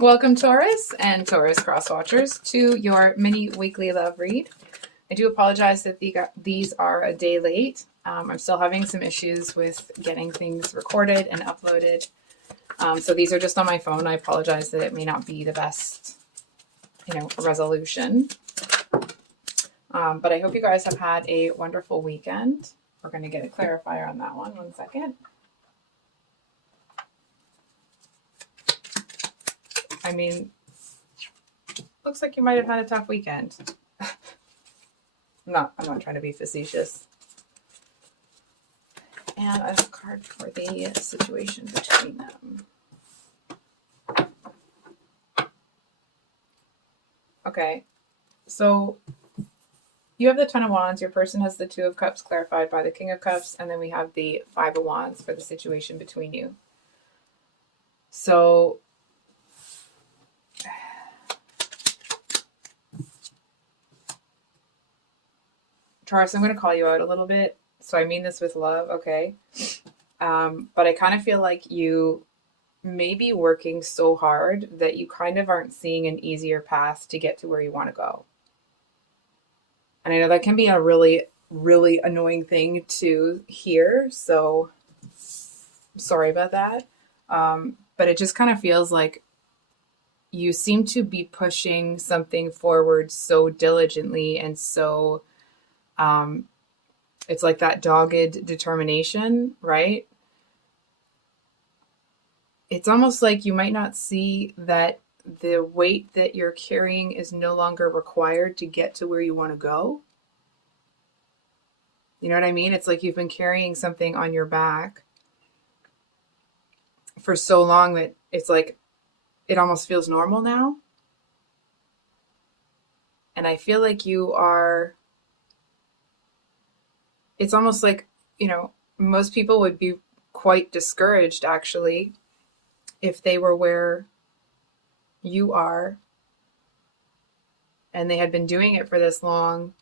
Welcome, Taurus and Taurus cross watchers, to your mini weekly love read. I do apologize that these are a day late. I'm still having some issues with getting things recorded and uploaded. So these are just on my phone. I apologize that it may not be the best, resolution. But I hope you guys have had a wonderful weekend. We're going to get a clarifier on that one. 1 second. I mean, looks like you might have had a tough weekend. I'm not trying to be facetious. And a card for the situation between them. Okay, so you have the Ten of Wands. Your person has the Two of Cups clarified by the King of Cups. And then we have the Five of Wands for the situation between you. So Taurus, I'm going to call you out a little bit. So I mean this with love, okay? But I kind of feel like you may be working so hard that you kind of aren't seeing an easier path to get to where you want to go. And I know that can be a really, really annoying thing to hear. So I'm sorry about that. But it just kind of feels like you seem to be pushing something forward so diligently and so it's like that dogged determination, right? It's almost like you might not see that the weight that you're carrying is no longer required to get to where you want to go. You know what I mean? It's like you've been carrying something on your back for so long that it's like it almost feels normal now. And I feel like it's almost like, most people would be quite discouraged actually if they were where you are and they had been doing it for this long,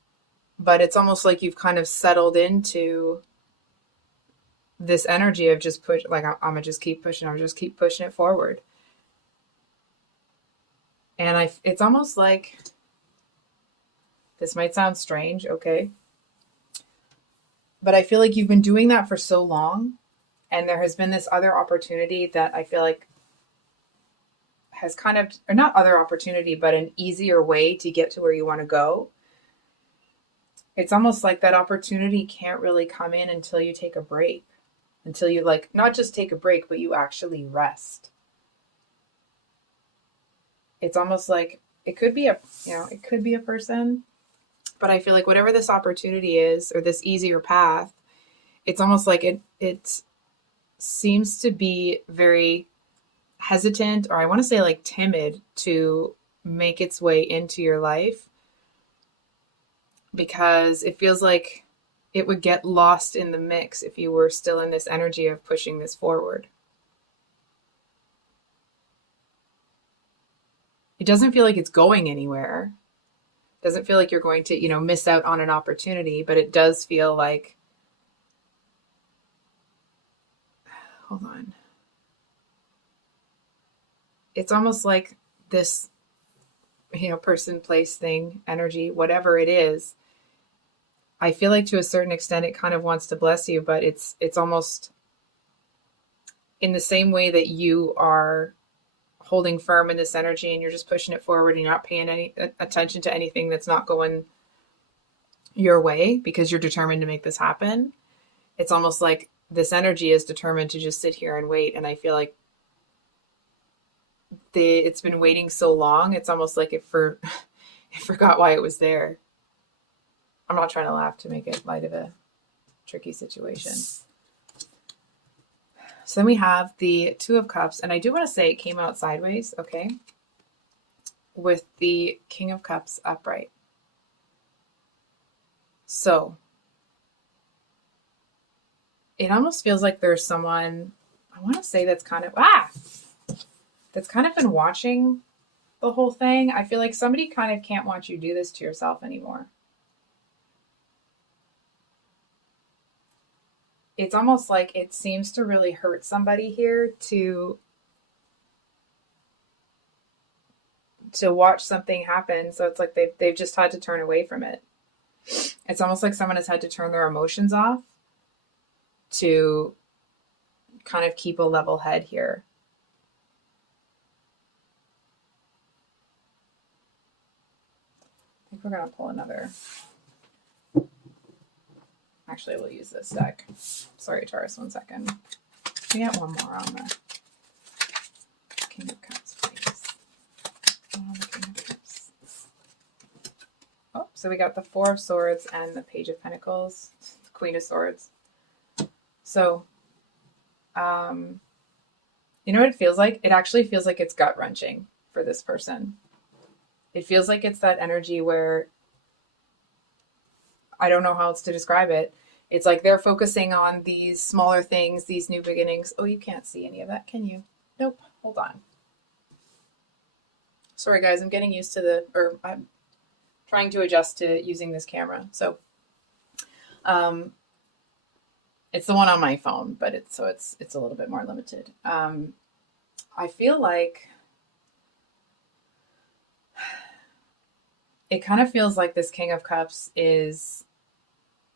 but it's almost like you've kind of settled into this energy of just push, like I'm gonna just keep pushing, I'm just keep pushing it forward. And it's almost like, this might sound strange, okay, but I feel like you've been doing that for so long, and there has been this other opportunity that I feel like has kind of, or not other opportunity, but an easier way to get to where you want to go. It's almost like that opportunity can't really come in until you take a break, until you like not just take a break, but you actually rest. It's almost like it could be a person, but I feel like whatever this opportunity is or this easier path, it's almost like it seems to be very hesitant, or I want to say like timid, to make its way into your life because it feels like it would get lost in the mix if you were still in this energy of pushing this forward. It doesn't feel like it's going anywhere. It doesn't feel like you're going to, miss out on an opportunity, but it does feel like, hold on. It's almost like this, person, place, thing, energy, whatever it is. I feel like to a certain extent it kind of wants to bless you, but it's almost in the same way that you are holding firm in this energy and you're just pushing it forward and you're not paying any attention to anything that's not going your way because you're determined to make this happen. It's almost like this energy is determined to just sit here and wait. And I feel like it's been waiting so long. It's almost like it forgot why it was there. I'm not trying to laugh to make it light of a tricky situation. So then we have the Two of Cups, and I do want to say it came out sideways, okay, with the King of Cups upright. So it almost feels like there's someone, I want to say that's kind of been watching the whole thing. I feel like somebody kind of can't want you to do this to yourself anymore. It's almost like it seems to really hurt somebody here to to watch something happen. So it's like they've just had to turn away from it. It's almost like someone has had to turn their emotions off to kind of keep a level head here. I think we're going to pull another. Actually, we'll use this deck. Sorry, Taurus, 1 second. We get one more on the King of Cups, please. On the King of Cups. Oh, so we got the Four of Swords and the Page of Pentacles, the Queen of Swords. So, you know what it feels like? It actually feels like it's gut-wrenching for this person. It feels like it's that energy where, I don't know how else to describe it. It's like they're focusing on these smaller things, these new beginnings. Oh, you can't see any of that, can you? Nope. Hold on. Sorry, guys. I'm getting used to I'm trying to adjust to using this camera. So, it's the one on my phone, but it's a little bit more limited. I feel like it kind of feels like this King of Cups is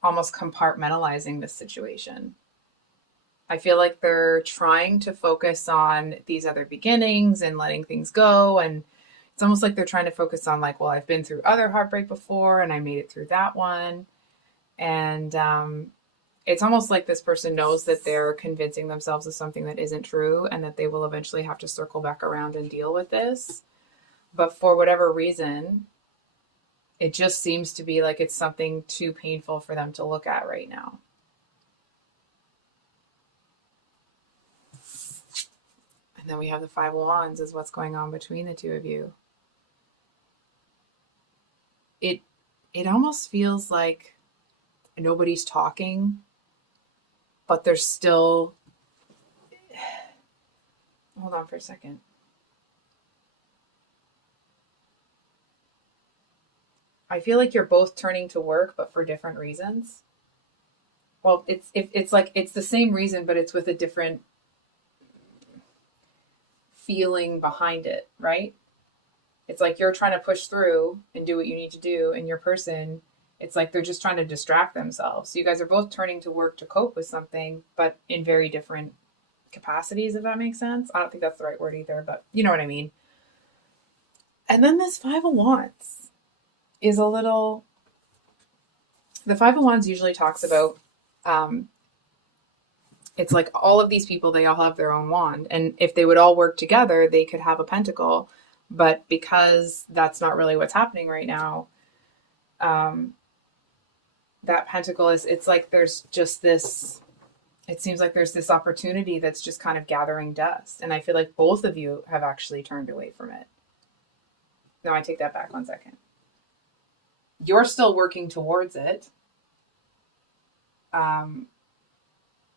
almost compartmentalizing this situation. I feel like they're trying to focus on these other beginnings and letting things go. And it's almost like they're trying to focus on like, well, I've been through other heartbreak before and I made it through that one. And it's almost like this person knows that they're convincing themselves of something that isn't true and that they will eventually have to circle back around and deal with this. But for whatever reason, it just seems to be like it's something too painful for them to look at right now. And then we have the Five of Wands is what's going on between the two of you. It almost feels like nobody's talking, but there's still... Hold on for a second. I feel like you're both turning to work, but for different reasons. Well, it's like it's the same reason, but it's with a different feeling behind it, right? It's like you're trying to push through and do what you need to do, and your person, it's like they're just trying to distract themselves. So you guys are both turning to work to cope with something, but in very different capacities, if that makes sense. I don't think that's the right word either, but you know what I mean. And then this Five of Wands is a little... The Five of Wands usually talks about, it's like all of these people, they all have their own wand. And if they would all work together, they could have a pentacle. But because that's not really what's happening right now, that pentacle is, it's like there's just this, it seems like there's this opportunity that's just kind of gathering dust. And I feel like both of you have actually turned away from it. No, I take that back 1 second. You're still working towards it.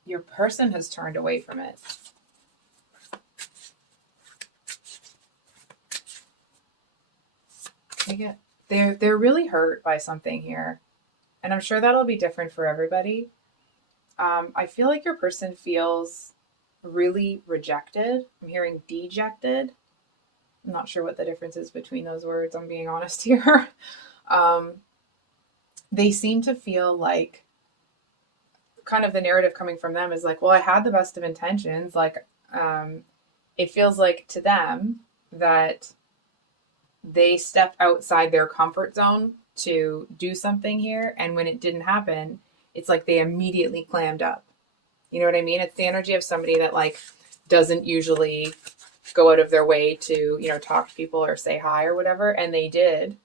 Your person has turned away from it. They're really hurt by something here. And I'm sure that'll be different for everybody. I feel like your person feels really rejected. I'm hearing dejected. I'm not sure what the difference is between those words. I'm being honest here. They seem to feel like kind of the narrative coming from them is like, well, I had the best of intentions. Like, it feels like to them that they stepped outside their comfort zone to do something here. And when it didn't happen, it's like they immediately clammed up. You know what I mean? It's the energy of somebody that like doesn't usually go out of their way to, you know, talk to people or say hi or whatever. And they did.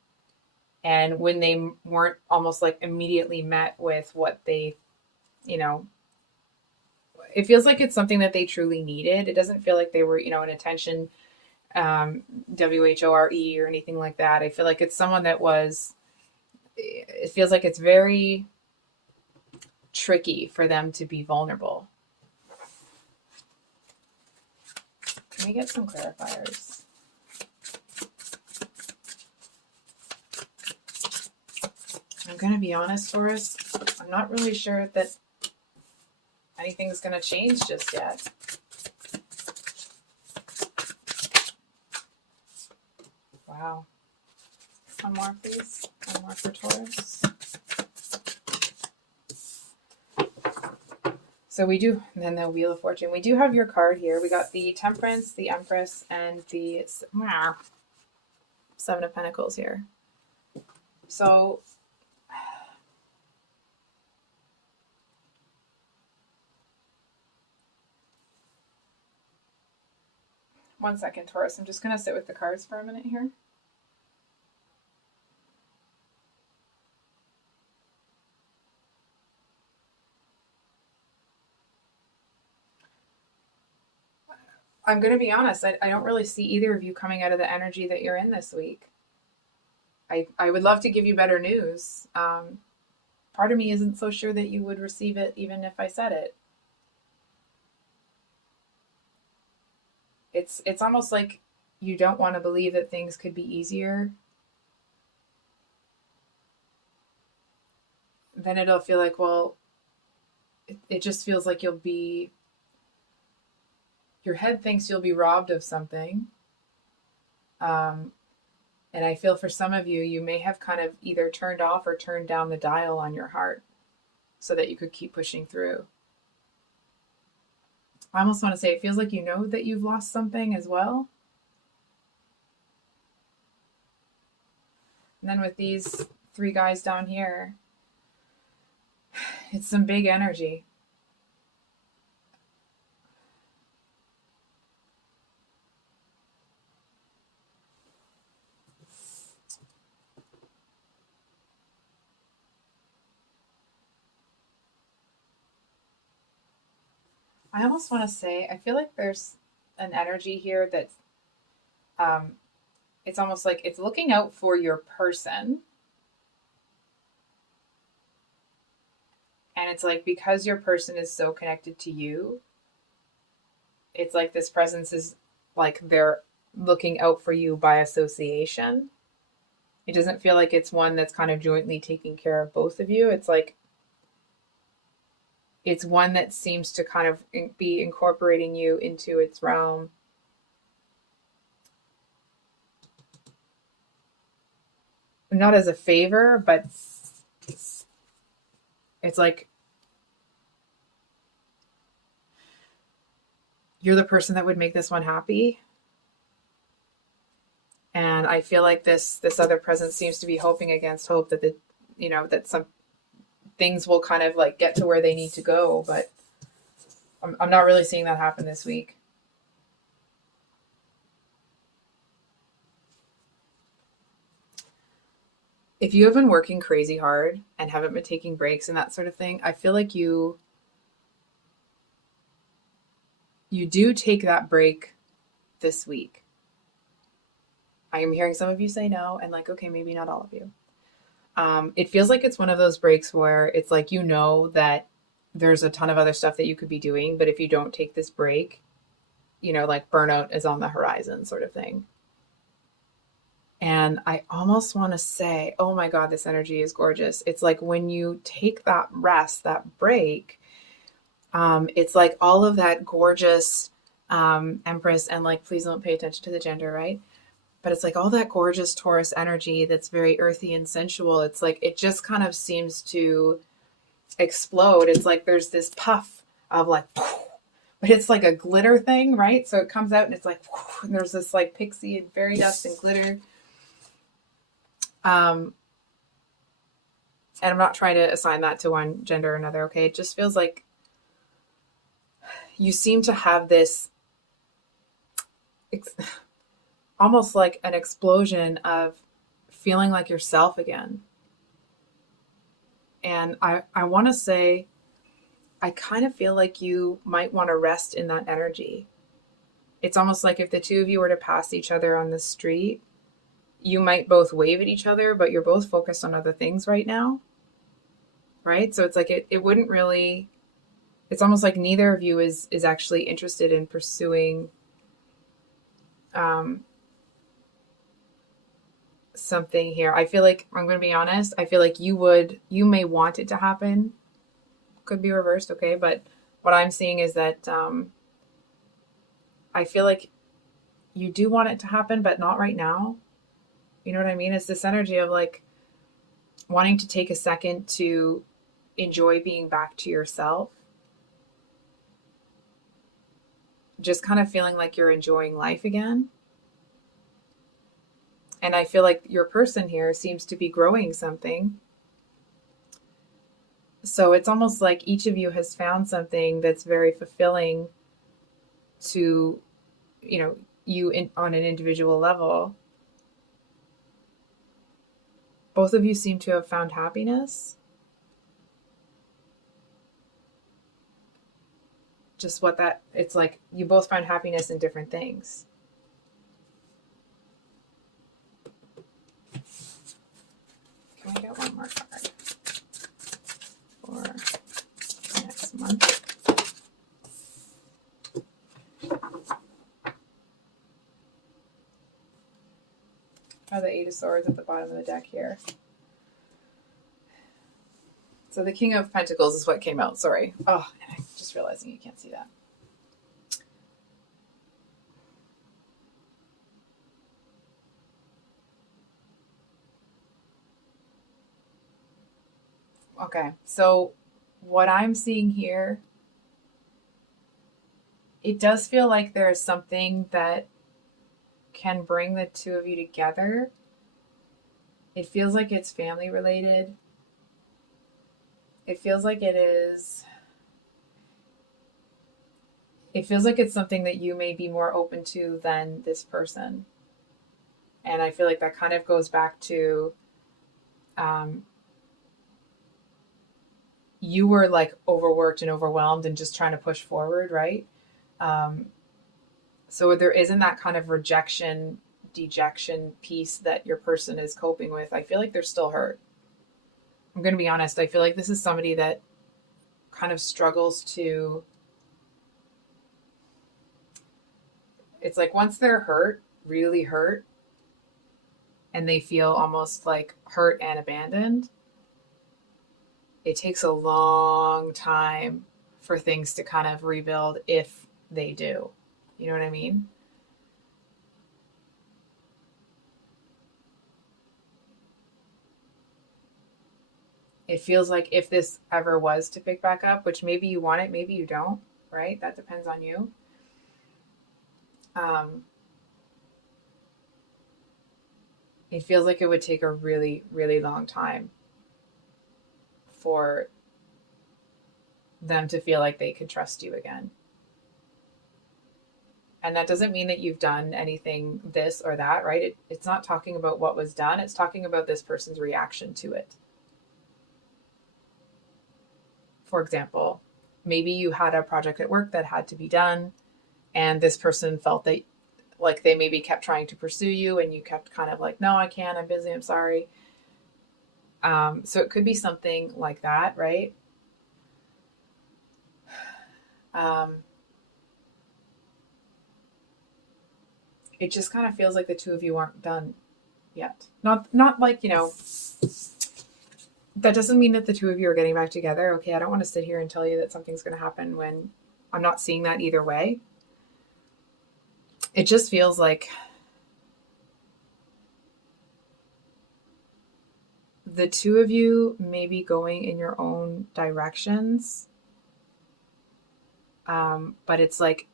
And when they weren't almost like immediately met with what they, you know, it feels like it's something that they truly needed. It doesn't feel like they were, you know, an attention, WHORE or anything like that. I feel like it's someone that was, it feels like it's very tricky for them to be vulnerable. Can we get some clarifiers? I'm going to be honest, Taurus. I'm not really sure that anything's going to change just yet. Wow. One more, please. One more for Taurus. So we do, and then the Wheel of Fortune. We do have your card here. We got the Temperance, the Empress, and the Seven of Pentacles here. So one second, Taurus. I'm just going to sit with the cards for a minute here. I'm going to be honest. I don't really see either of you coming out of the energy that you're in this week. I would love to give you better news. Part of me isn't so sure that you would receive it even if I said it. It's almost like you don't want to believe that things could be easier. Then it'll feel like, well, it just feels like your head thinks you'll be robbed of something. And I feel for some of you, you may have kind of either turned off or turned down the dial on your heart so that you could keep pushing through. I almost want to say it feels like you know that you've lost something as well. And then with these three guys down here, it's some big energy. I almost want to say, I feel like there's an energy here that's, it's almost like it's looking out for your person. And it's like, because your person is so connected to you, it's like this presence is like they're looking out for you by association. It doesn't feel like it's one that's kind of jointly taking care of both of you. It's like, it's one that seems to kind of be incorporating you into its realm. Not as a favor, but it's like you're the person that would make this one happy. And I feel like this other presence seems to be hoping against hope that that some things will kind of like get to where they need to go, but I'm not really seeing that happen this week. If you have been working crazy hard and haven't been taking breaks and that sort of thing, I feel like you do take that break this week. I am hearing some of you say no, and like, okay, maybe not all of you. It feels like it's one of those breaks where it's like, that there's a ton of other stuff that you could be doing, but if you don't take this break, like burnout is on the horizon sort of thing. And I almost want to say, oh my God, this energy is gorgeous. It's like when you take that rest, that break, it's like all of that gorgeous Empress, and like, please don't pay attention to the gender, right? But it's like all that gorgeous Taurus energy that's very earthy and sensual. It's like, it just kind of seems to explode. It's like there's this puff of like, but it's like a glitter thing, right? So it comes out and it's like, and there's this like pixie and fairy dust and glitter. And I'm not trying to assign that to one gender or another, okay? It just feels like you seem to have this almost like an explosion of feeling like yourself again. And I want to say, I kind of feel like you might want to rest in that energy. It's almost like if the two of you were to pass each other on the street, you might both wave at each other, but you're both focused on other things right now. Right? So it's like it wouldn't really, it's almost like neither of you is actually interested in pursuing something here. I feel like, I'm going to be honest, I feel like you may want it to happen. Could be reversed, okay? But what I'm seeing is that I feel like you do want it to happen, but not right now. You know what I mean? It's this energy of like wanting to take a second to enjoy being back to yourself. Just kind of feeling like you're enjoying life again. And I feel like your person here seems to be growing something. So it's almost like each of you has found something that's very fulfilling to, you on an individual level. Both of you seem to have found happiness. Just it's like you both found happiness in different things. Can I get one more card for next month? Oh, the Eight of Swords at the bottom of the deck here. So the King of Pentacles is what came out. Sorry. Oh, and I'm just realizing you can't see that. Okay, so what I'm seeing here, it does feel like there is something that can bring the two of you together. It feels like it's family related. It feels like it feels like it's something that you may be more open to than this person. And I feel like that kind of goes back to you were like overworked and overwhelmed and just trying to push forward, right? So there isn't that kind of rejection, dejection piece that your person is coping with. I feel like they're still hurt. I'm going to be honest. I feel like this is somebody that kind of struggles to. It's like once they're hurt, really hurt, and they feel almost like hurt and abandoned, it takes a long time for things to kind of rebuild if they do. You know what I mean? It feels like if this ever was to pick back up, which maybe you want it, maybe you don't, right? That depends on you. It feels like it would take a really, really long time for them to feel like they could trust you again. And that doesn't mean that you've done anything this or that, right? It's not talking about what was done. It's talking about this person's reaction to it. For example, maybe you had a project at work that had to be done, and this person felt that like they maybe kept trying to pursue you, and you kept kind of like, no, I can't, I'm busy, I'm sorry. So it could be something like that, right? It just kind of feels like the two of you aren't done yet. Not like, that doesn't mean that the two of you are getting back together. Okay, I don't want to sit here and tell you that something's going to happen when I'm not seeing that either way. It just feels like the two of you may be going in your own directions. But it's like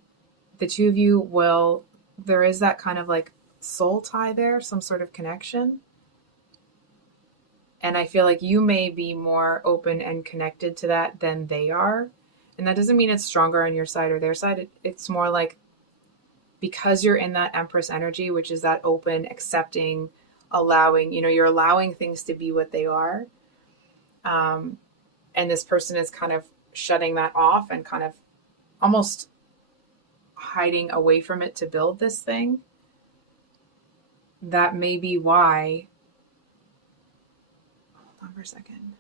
the two of you there is that kind of like soul tie there, some sort of connection. And I feel like you may be more open and connected to that than they are. And that doesn't mean it's stronger on your side or their side. It's more like because you're in that Empress energy, which is that open, accepting, allowing, you're allowing things to be what they are. And this person is kind of shutting that off and kind of almost hiding away from it to build this thing. That may be why. Hold on for a second.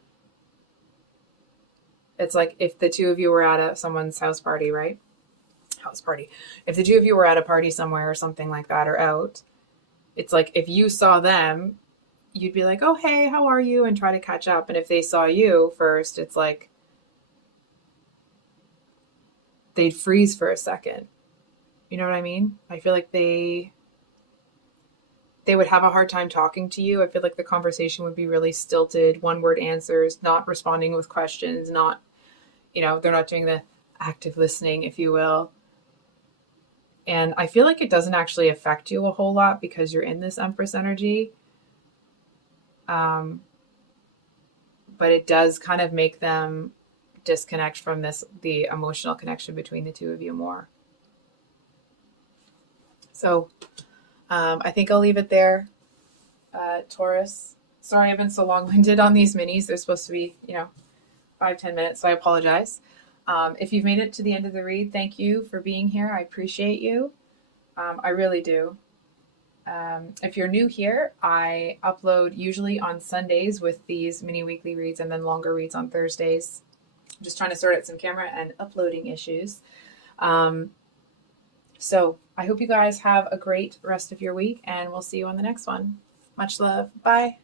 It's like if the two of you were at someone's house party, right? House party. If the two of you were at a party somewhere or something like that or out, it's like if you saw them, you'd be like, oh, hey, how are you? And try to catch up. And if they saw you first, it's like they'd freeze for a second. You know what I mean? I feel like they would have a hard time talking to you. I feel like the conversation would be really stilted, one word answers, not responding with questions, not, they're not doing the active listening, if you will. And I feel like it doesn't actually affect you a whole lot because you're in this Empress energy. But it does kind of make them disconnect from the emotional connection between the two of you more. So I think I'll leave it there, Taurus. Sorry I've been so long-winded on these minis. They're supposed to be, 5-10 minutes, so I apologize. If you've made it to the end of the read, thank you for being here. I appreciate you. I really do. If you're new here, I upload usually on Sundays with these mini weekly reads and then longer reads on Thursdays. I'm just trying to sort out some camera and uploading issues. So I hope you guys have a great rest of your week, and we'll see you on the next one. Much love. Bye.